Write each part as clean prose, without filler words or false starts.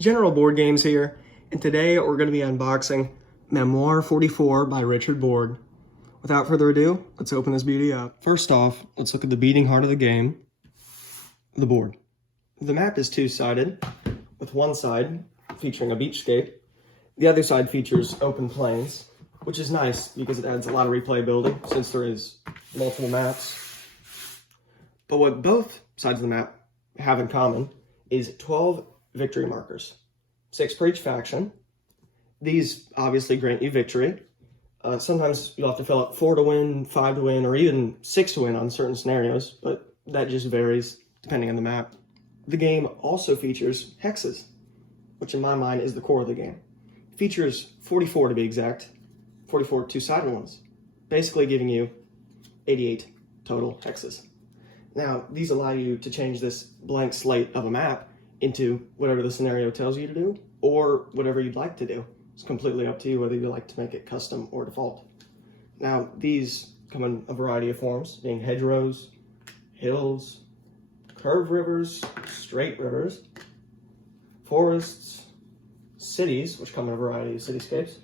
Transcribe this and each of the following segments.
General Board Games here, and today we're going to be unboxing Memoir 44 by Richard Borg. Without further ado, let's open this beauty up. First off, let's look at the beating heart of the game, the board. The map is two-sided, with one side featuring a beachscape. The other side features open plains, which is nice because it adds a lot of replayability since there is multiple maps. But what both sides of the map have in common is 12 victory markers, 6 per each faction. These obviously grant you victory. Sometimes you'll have to fill up 4 to win, 5 to win, or even 6 to win on certain scenarios, but that just varies depending on the map. The game also features hexes, which in my mind is the core of the game. It features 44 to be exact, 44 two-sided ones, basically giving you 88 total hexes. Now, these allow you to change this blank slate of a map into whatever the scenario tells you to do, or whatever you'd like to do. It's completely up to you whether you like to make it custom or default. Now, these come in a variety of forms, being hedgerows, hills, curved rivers, straight rivers, forests, cities, which come in a variety of cityscapes,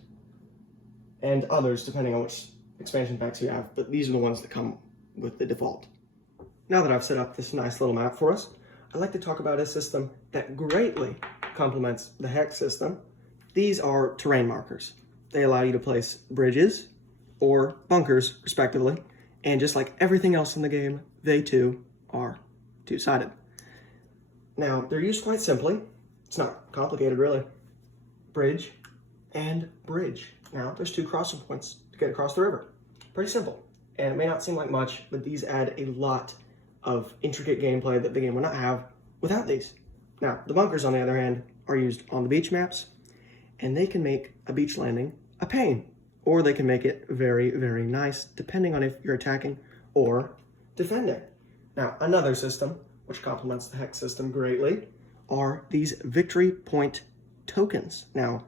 and others depending on which expansion packs you have, but these are the ones that come with the default. Now that I've set up this nice little map for us, I'd like to talk about a system that greatly complements the hex system. These are terrain markers. They allow you to place bridges or bunkers, respectively, and just like everything else in the game, they too are two-sided. Now, they're used quite simply. It's not complicated, really. Bridge and bridge. Now, there's 2 crossing points to get across the river. Pretty simple. And it may not seem like much, but these add a lot of intricate gameplay that the game would not have without these. Now, the bunkers, on the other hand, are used on the beach maps, and they can make a beach landing a pain, or they can make it very, very nice, depending on if you're attacking or defending. Now, another system, which complements the hex system greatly, are these victory point tokens. Now,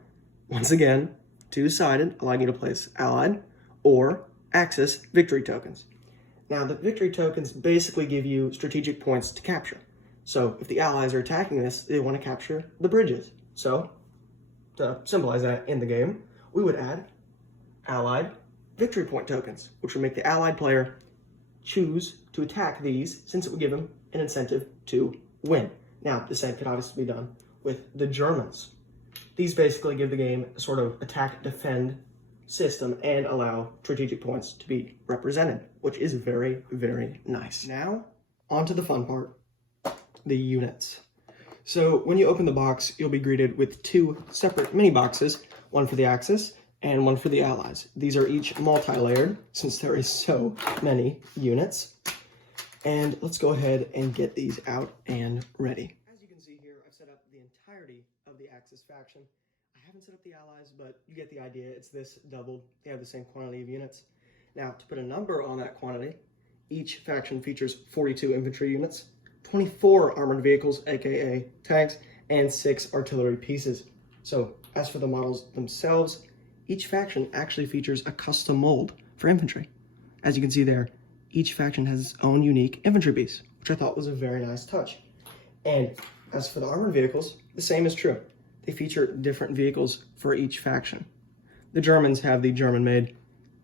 once again, two-sided, allowing you to place allied or axis victory tokens. Now, the victory tokens basically give you strategic points to capture. So if the allies are attacking this, they want to capture the bridges. So to symbolize that in the game, we would add allied victory point tokens, which would make the allied player choose to attack these since it would give them an incentive to win. Now, the same could obviously be done with the Germans. These basically give the game a sort of attack-defend system and allow strategic points to be represented, which is very, very nice. Now, on to the fun part, the units. So when you open the box, you'll be greeted with 2 separate mini boxes, one for the Axis and one for the Allies. These are each multi-layered since there is so many units. And let's go ahead and get these out and ready. As you can see here, I've set up the entirety of the Axis faction. I haven't set up the Allies, but you get the idea. It's this doubled. They have the same quantity of units. Now, to put a number on that quantity, each faction features 42 infantry units, 24 armored vehicles, aka tanks, and 6 artillery pieces. So, as for the models themselves, each faction actually features a custom mold for infantry. As you can see there, each faction has its own unique infantry piece, which I thought was a very nice touch. And as for the armored vehicles, the same is true. They feature different vehicles for each faction. The Germans have the German-made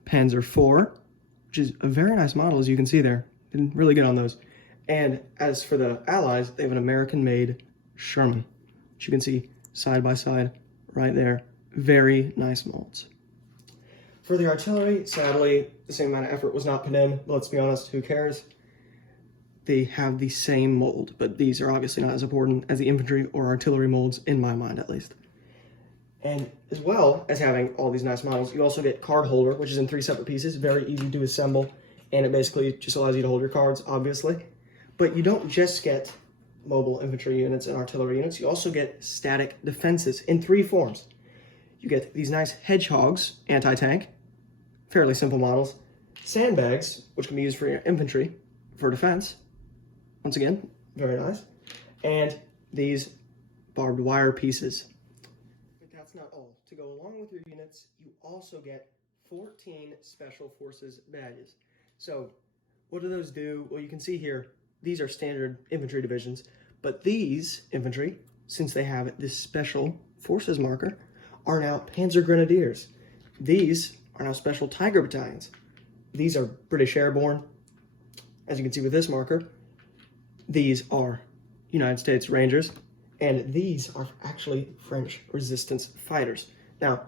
Panzer IV, which is a very nice model, as you can see there. Did really good on those. And as for the Allies, they have an American-made Sherman, which you can see side by side right there. Very nice molds. For the artillery, sadly, the same amount of effort was not put in. But let's be honest, who cares? They have the same mold, but these are obviously not as important as the infantry or artillery molds, in my mind at least. And as well as having all these nice models, you also get card holder, which is in 3 separate pieces, very easy to assemble, and it basically just allows you to hold your cards, obviously. But you don't just get mobile infantry units and artillery units, you also get static defenses in 3 forms. You get these nice hedgehogs, anti-tank, fairly simple models, sandbags, which can be used for your infantry for defense, once again, very nice, and these barbed wire pieces. But that's not all. To go along with your units, you also get 14 Special Forces badges. So what do those do? Well, you can see here, these are standard infantry divisions, but these infantry since they have this special forces marker, are now Panzer Grenadiers. These are now Special Tiger Battalions. These are British Airborne, as you can see with this marker. These are United States Rangers, and these are actually French Resistance Fighters. Now,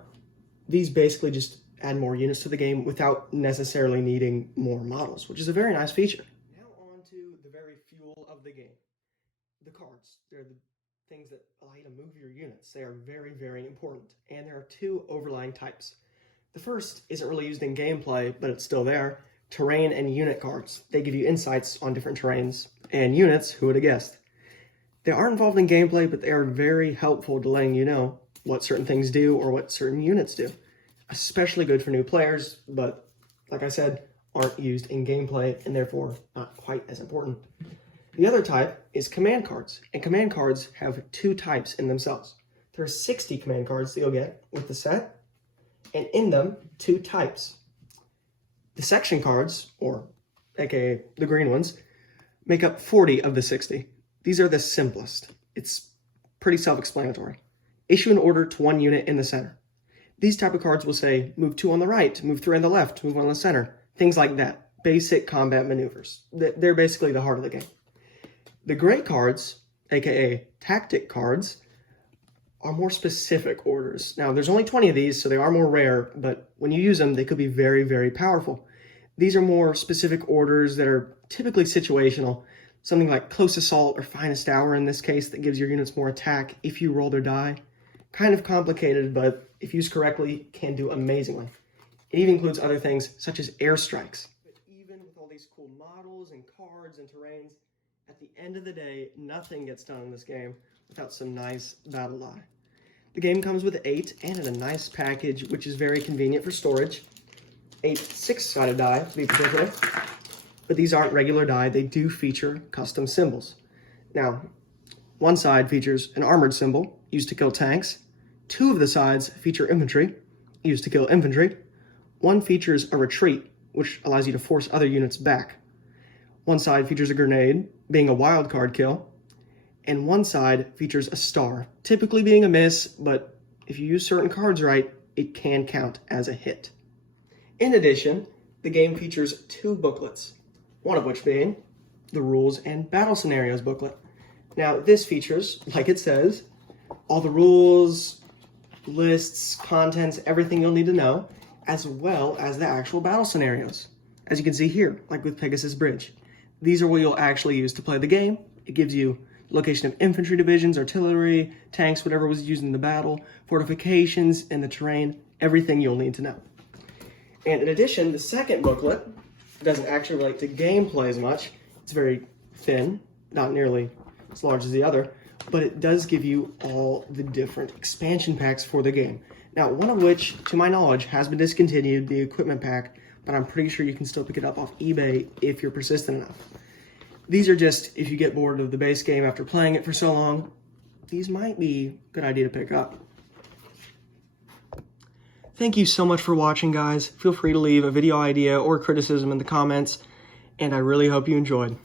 these basically just add more units to the game without necessarily needing more models, which is a very nice feature. Now on to the very fuel of the game. The cards. They're the things that allow you to move your units. They are very, very important, and there are two overlying types. The first isn't really used in gameplay, but it's still there. Terrain and unit cards. They give you insights on different terrains and units, who would have guessed. They aren't involved in gameplay, but they are very helpful to letting you know what certain things do or what certain units do. Especially good for new players, but like I said, aren't used in gameplay and therefore not quite as important. The other type is command cards, and command cards have two types in themselves. There are 60 command cards that you'll get with the set, and in them, two types. The section cards, or aka the green ones, make up 40 of the 60. These are the simplest. It's pretty self-explanatory. Issue an order to one unit in the center. These type of cards will say, move 2 on the right, move 3 on the left, move 1 on the center. Things like that. Basic combat maneuvers. They're basically the heart of the game. The gray cards, aka tactic cards, are more specific orders. Now, there's only 20 of these, so they are more rare, but when you use them, they could be very, very powerful. These are more specific orders that are typically situational. Something like close assault or finest hour in this case that gives your units more attack if you roll their die. Kind of complicated, but if used correctly, can do amazingly. It even includes other things such as airstrikes. But even with all these cool models and cards and terrains, at the end of the day, nothing gets done in this game without some nice battle die. The game comes with 8 and in a nice package, which is very convenient for storage. 8 6-sided die, to be particular. But these aren't regular die, they do feature custom symbols. Now, one side features an armored symbol, used to kill tanks. 2 of the sides feature infantry, used to kill infantry. 1 features a retreat, which allows you to force other units back. 1 side features a grenade, being a wild card kill. And 1 side features a star, typically being a miss, but if you use certain cards right, it can count as a hit. In addition, the game features 2 booklets, one of which being the Rules and Battle Scenarios booklet. Now, this features, like it says, all the rules, lists, contents, everything you'll need to know, as well as the actual battle scenarios. As you can see here, like with Pegasus Bridge. These are what you'll actually use to play the game. It gives you location of infantry divisions, artillery, tanks, whatever was used in the battle, fortifications, and the terrain, everything you'll need to know. And in addition, the second booklet doesn't actually relate to gameplay as much. It's very thin, not nearly as large as the other, but it does give you all the different expansion packs for the game. Now, one of which, to my knowledge, has been discontinued, the equipment pack, but I'm pretty sure you can still pick it up off eBay if you're persistent enough. These are just, if you get bored of the base game after playing it for so long, these might be a good idea to pick up. Thank you so much for watching, guys. Feel free to leave a video idea or criticism in the comments, and I really hope you enjoyed.